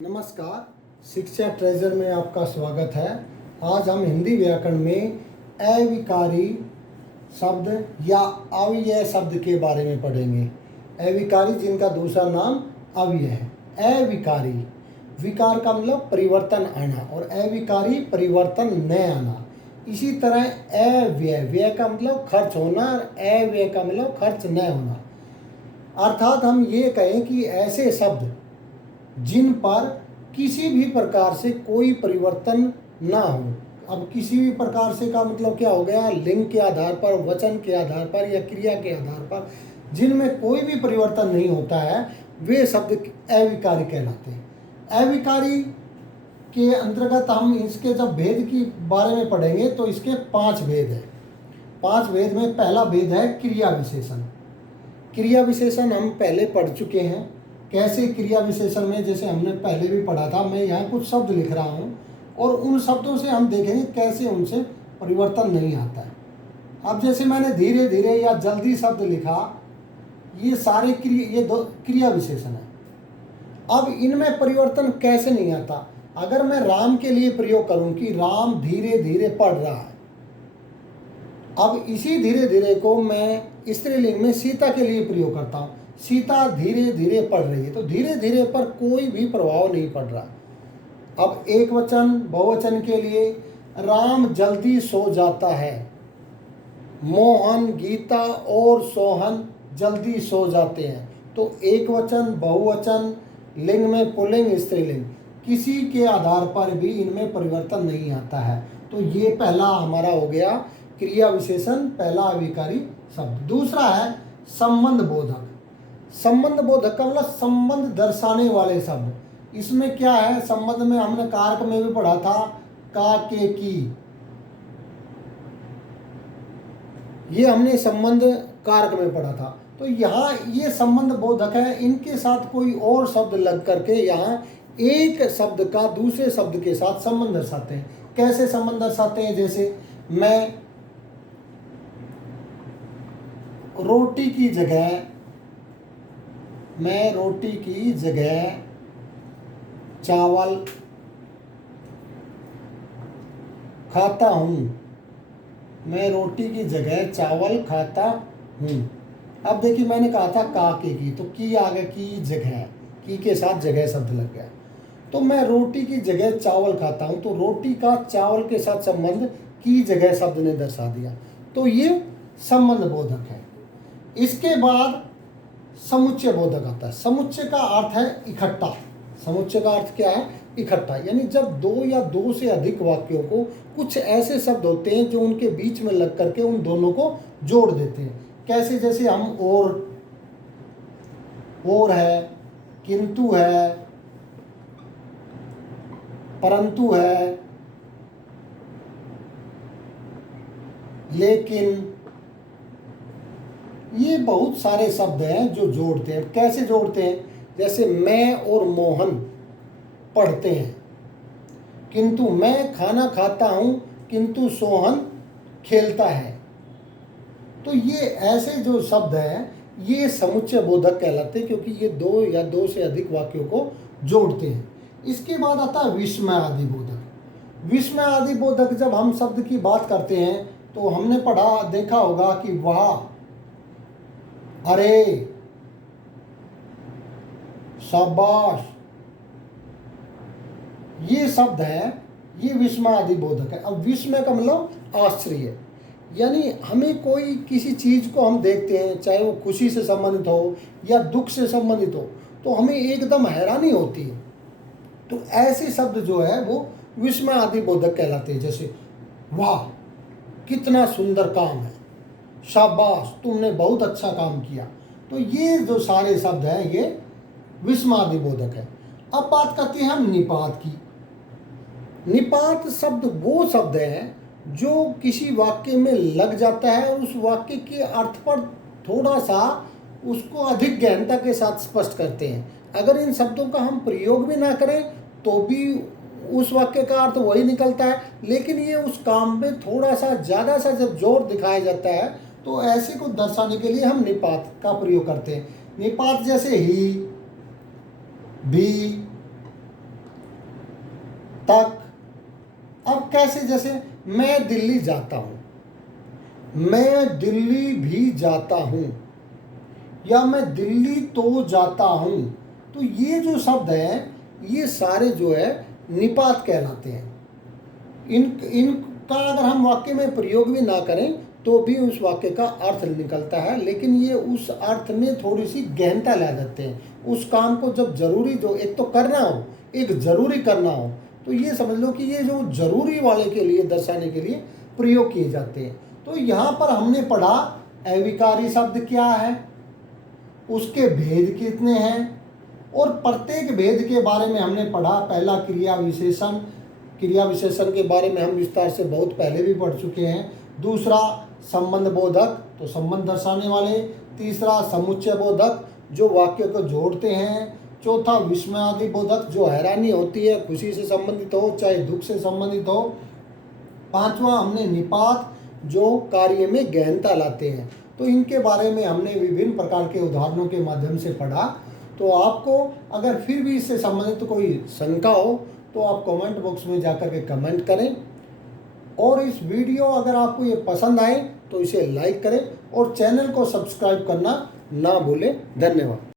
नमस्कार, शिक्षा ट्रेजर में आपका स्वागत है। आज हम हिंदी व्याकरण में अविकारी शब्द या अव्यय शब्द के बारे में पढ़ेंगे। अविकारी जिनका दूसरा नाम अव्यय है। अविकारी, विकार का मतलब परिवर्तन आना और अविकारी परिवर्तन न आना। इसी तरह अव्यय, व्यय का मतलब खर्च होना और अव्यय का मतलब खर्च न होना। अर्थात हम ये कहें कि ऐसे शब्द जिन पर किसी भी प्रकार से कोई परिवर्तन ना हो। अब किसी भी प्रकार से का मतलब क्या हो गया? लिंग के आधार पर, वचन के आधार पर या क्रिया के आधार पर जिनमें कोई भी परिवर्तन नहीं होता है, वे शब्द अविकारी कहलाते हैं। अविकारी के अंतर्गत हम इसके जब भेद की बारे में पढ़ेंगे तो इसके 5 भेद हैं। 5 भेद में पहला भेद है क्रिया विशेषण। क्रिया विशेषण हम पहले पढ़ चुके हैं। कैसे क्रिया विशेषण में, जैसे हमने पहले भी पढ़ा था, मैं यहाँ कुछ शब्द लिख रहा हूँ और उन शब्दों से हम देखेंगे कैसे उनसे परिवर्तन नहीं आता है। अब जैसे मैंने धीरे धीरे या जल्दी शब्द लिखा, ये सारे ये 2 क्रिया विशेषण है। अब इनमें परिवर्तन कैसे नहीं आता? अगर मैं राम के लिए प्रयोग करूँ कि राम धीरे धीरे पढ़ रहा है, अब इसी धीरे धीरे को मैं स्त्रीलिंग में सीता के लिए प्रयोग करता हूँ, सीता धीरे धीरे पढ़ रही है, तो धीरे धीरे पर कोई भी प्रभाव नहीं पड़ रहा। अब एक वचन बहुवचन के लिए राम जल्दी सो जाता है, मोहन, गीता और सोहन जल्दी सो जाते हैं। तो एक वचन, बहुवचन, लिंग में पुल्लिंग, स्त्रीलिंग, किसी के आधार पर भी इनमें परिवर्तन नहीं आता है। तो ये पहला हमारा हो गया क्रिया विशेषण, पहला अविकारी शब्द। दूसरा है संबंध बोधक। संबंध बोधक का मतलब संबंध दर्शाने वाले शब्द। इसमें क्या है? संबंध में हमने कारक में भी पढ़ा था, का, के, की, ये हमने संबंध कारक में पढ़ा था। तो यहाँ ये संबंध बोधक है, इनके साथ कोई और शब्द लग करके यहाँ एक शब्द का दूसरे शब्द के साथ संबंध दर्शाते हैं। कैसे संबंध दर्शाते हैं? जैसे मैं रोटी की जगह चावल खाता हूँ। मैं रोटी की जगह चावल खाता हूँ। अब देखिए, मैंने कहा था का, के, की, तो की आ गया, की जगह, की के साथ जगह शब्द लग गया। तो मैं रोटी की जगह चावल खाता हूँ, तो रोटी का चावल के साथ संबंध की जगह शब्द ने दर्शा दिया। तो ये संबंध बोधक है। इसके बाद समुच्चय बोधक आता है। समुच्चय का अर्थ है इकट्ठा। समुच्चय का अर्थ क्या है? इकट्ठा। यानी जब 2 या 2 से अधिक वाक्यों को, कुछ ऐसे शब्द होते हैं जो उनके बीच में लग करके उन दोनों को जोड़ देते हैं। कैसे? जैसे हम और है, किंतु है, परंतु है, लेकिन, ये बहुत सारे शब्द हैं जो जोड़ते हैं। कैसे जोड़ते हैं? जैसे मैं और मोहन पढ़ते हैं, किंतु मैं खाना खाता हूँ, किंतु सोहन खेलता है। तो ये ऐसे जो शब्द हैं, ये समुच्चय बोधक कहलाते हैं, क्योंकि ये 2 या 2 से अधिक वाक्यों को जोड़ते हैं। इसके बाद आता है विस्मय आदि बोधक। विस्मय आदि बोधक जब हम शब्द की बात करते हैं तो हमने देखा होगा कि वाह, अरे, शाबाश, ये शब्द है, ये विस्मय आदि बोधक है। अब विस्मय का मतलब आश्चर्य, यानी हमें कोई किसी चीज़ को हम देखते हैं, चाहे वो खुशी से संबंधित हो या दुख से संबंधित हो, तो हमें एकदम हैरानी होती है। तो ऐसे शब्द जो है वो विस्मय आदि बोधक कहलाते हैं। जैसे वाह, कितना सुंदर काम है, शाबाश, तुमने बहुत अच्छा काम किया। तो ये जो सारे शब्द हैं, ये विस्मय आदि बोधक है। अब बात करते हैं हम निपात की। निपात शब्द वो शब्द है जो किसी वाक्य में लग जाता है और उस वाक्य के अर्थ पर थोड़ा सा उसको अधिक गहनता के साथ स्पष्ट करते हैं। अगर इन शब्दों का हम प्रयोग भी ना करें तो भी उस वाक्य का अर्थ वही निकलता है, लेकिन ये उस काम में थोड़ा सा ज़्यादा सा जब जोर दिखाया जाता है तो ऐसे को दर्शाने के लिए हम निपात का प्रयोग करते हैं। निपात जैसे ही, भी, तक। अब कैसे, जैसे मैं दिल्ली जाता हूँ, मैं दिल्ली भी जाता हूँ, या मैं दिल्ली तो जाता हूँ। तो ये जो शब्द हैं ये सारे जो है निपात कहलाते हैं। इनका अगर हम वाक्य में प्रयोग भी ना करें तो भी उस वाक्य का अर्थ निकलता है, लेकिन ये उस अर्थ में थोड़ी सी गहनता ला देते हैं। उस काम को जब जरूरी, जो एक तो करना हो, एक जरूरी करना हो, तो ये समझ लो कि ये जो जरूरी वाले के लिए दर्शाने के लिए प्रयोग किए जाते हैं। तो यहाँ पर हमने पढ़ा अविकारी शब्द क्या है, उसके भेद कितने हैं, और प्रत्येक भेद के बारे में हमने पढ़ा। पहला क्रिया विशेषण, क्रिया विशेषण के बारे में हम विस्तार से बहुत पहले भी पढ़ चुके हैं। दूसरा संबंध बोधक, तो संबंध दर्शाने वाले। तीसरा समुच्चय बोधक, जो वाक्य को जोड़ते हैं। चौथा विस्मयादि बोधक, जो हैरानी होती है, खुशी से संबंधित हो चाहे दुख से संबंधित हो। पांचवा हमने निपात, जो कार्य में गहनता लाते हैं। तो इनके बारे में हमने विभिन्न प्रकार के उदाहरणों के माध्यम से पढ़ा। तो आपको अगर फिर भी इससे संबंधित कोई शंका हो तो आप कमेंट बॉक्स में जाकर के कमेंट करें, और इस वीडियो अगर आपको ये पसंद आए तो इसे लाइक करें और चैनल को सब्सक्राइब करना ना भूलें। धन्यवाद।